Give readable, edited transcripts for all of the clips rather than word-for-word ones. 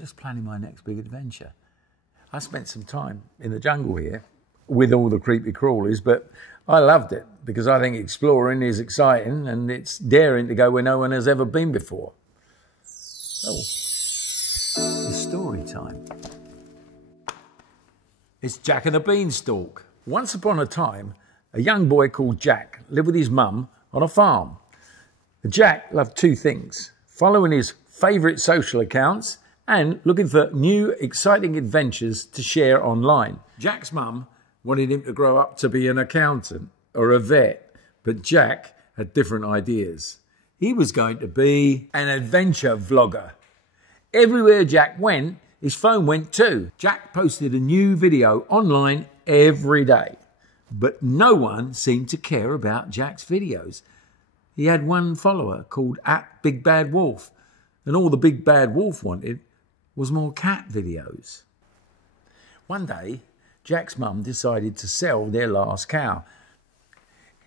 just planning my next big adventure. I spent some time in the jungle here with all the creepy crawlies, but I loved it because I think exploring is exciting and it's daring to go where no one has ever been before. Oh, it's story time. It's Jack and the Beanstalk. Once upon a time, a young boy called Jack lived with his mum on a farm. Jack loved two things: following his favourite social accounts and looking for new, exciting adventures to share online. Jack's mum wanted him to grow up to be an accountant or a vet, but Jack had different ideas. He was going to be an adventure vlogger. Everywhere Jack went, his phone went too. Jack posted a new video online every day, but no one seemed to care about Jack's videos. He had one follower called @BigBadWolf, and all the Big Bad Wolf wanted was more cat videos. One day, Jack's mum decided to sell their last cow.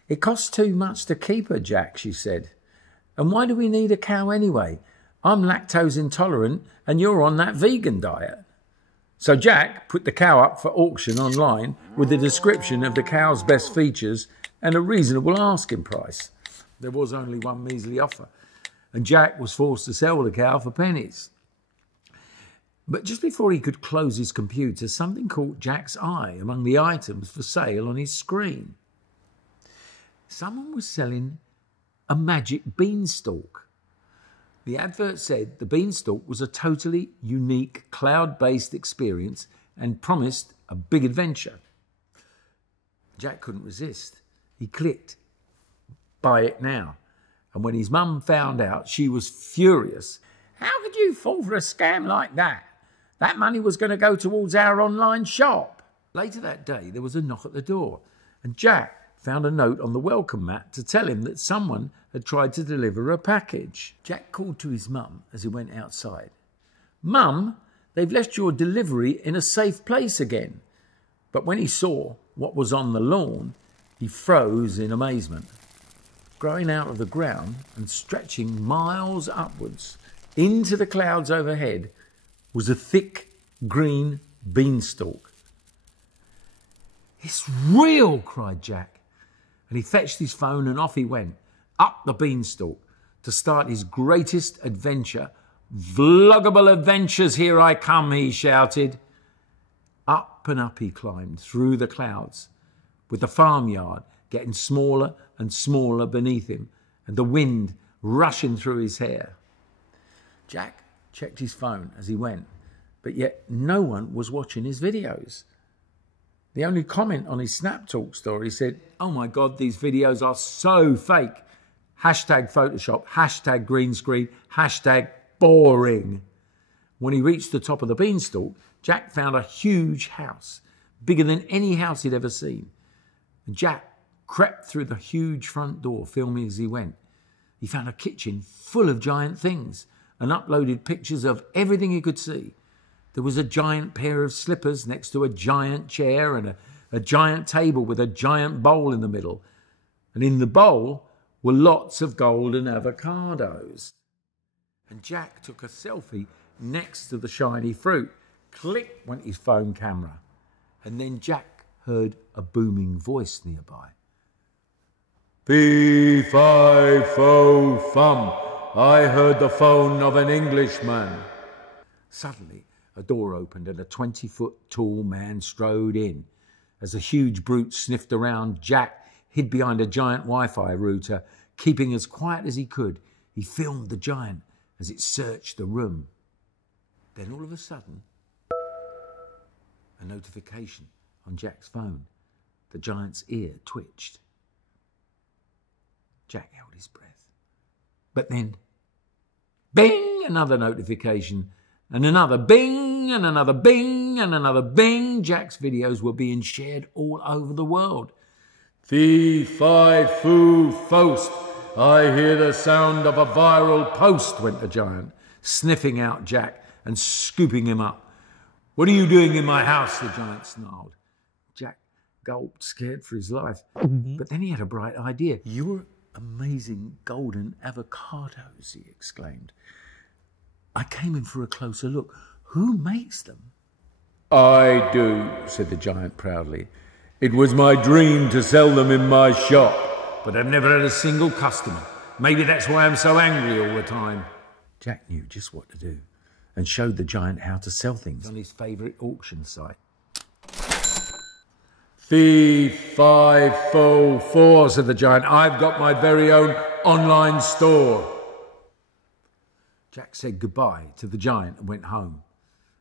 "It costs too much to keep her, Jack," she said. "And why do we need a cow anyway? I'm lactose intolerant and you're on that vegan diet." So Jack put the cow up for auction online with a description of the cow's best features and a reasonable asking price. There was only one measly offer, and Jack was forced to sell the cow for pennies. But just before he could close his computer, something caught Jack's eye among the items for sale on his screen. Someone was selling a magic beanstalk. The advert said the beanstalk was a totally unique cloud-based experience and promised a big adventure. Jack couldn't resist. He clicked, "Buy it now." And when his mum found out, she was furious. "How could you fall for a scam like that? That money was going to go towards our online shop." Later that day, there was a knock at the door, and Jack found a note on the welcome mat to tell him that someone had tried to deliver a package. Jack called to his mum as he went outside. "Mum, they've left your delivery in a safe place again." But when he saw what was on the lawn, he froze in amazement. Growing out of the ground and stretching miles upwards into the clouds overhead was a thick green beanstalk. "It's real!" cried Jack. And he fetched his phone and off he went, up the beanstalk, to start his greatest adventure. "Vloggable adventures, here I come," he shouted. Up and up he climbed through the clouds, with the farmyard getting smaller and smaller beneath him, and the wind rushing through his hair. Jack checked his phone as he went, but yet no one was watching his videos. The only comment on his Snap Talk story said, "Oh my God, these videos are so fake. Hashtag Photoshop, hashtag green screen, hashtag boring." When he reached the top of the beanstalk, Jack found a huge house, bigger than any house he'd ever seen. And Jack crept through the huge front door, filming as he went. He found a kitchen full of giant things and uploaded pictures of everything he could see. There was a giant pair of slippers next to a giant chair and a giant table with a giant bowl in the middle. And in the bowl were lots of golden avocados. And Jack took a selfie next to the shiny fruit. Click went his phone camera. And then Jack heard a booming voice nearby. "Fee-fi-fo-fum, I heard the phone of an Englishman." Suddenly, a door opened and a 20-foot tall man strode in. As the huge brute sniffed around, Jack hid behind a giant Wi-Fi router. Keeping as quiet as he could, he filmed the giant as it searched the room. Then all of a sudden, a notification on Jack's phone. The giant's ear twitched. Jack held his breath. But then, bing, another notification. And another bing, and another bing, and another bing. Jack's videos were being shared all over the world. "Fee-fi-foo-foast, I hear the sound of a viral post," went the giant, sniffing out Jack and scooping him up. "What are you doing in my house?" the giant snarled. Jack gulped, scared for his life. But then he had a bright idea. "Your amazing golden avocados," he exclaimed. "I came in for a closer look. Who makes them? I do, said the giant proudly. It was my dream to sell them in my shop, but I've never had a single customer. Maybe that's why I'm so angry all the time. Jack knew just what to do and showed the giant how to sell things on his favourite auction site. Fee, 5, 4, 4, said the giant. I've got my very own online store. Jack said goodbye to the giant and went home.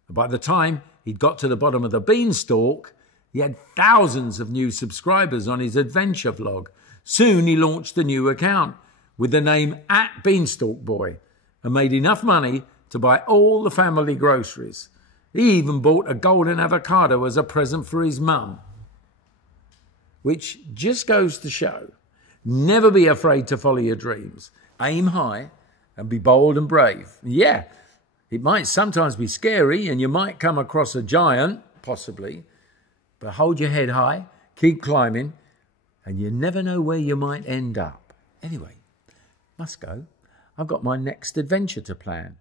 And by the time he'd got to the bottom of the Beanstalk, he had thousands of new subscribers on his adventure vlog. Soon he launched a new account with the name @BeanstalkBoy and made enough money to buy all the family groceries. He even bought a golden avocado as a present for his mum. Which just goes to show, never be afraid to follow your dreams. Aim high and be bold and brave. Yeah, it might sometimes be scary and you might come across a giant, possibly, but hold your head high, keep climbing, and you never know where you might end up. Anyway, must go. I've got my next adventure to plan.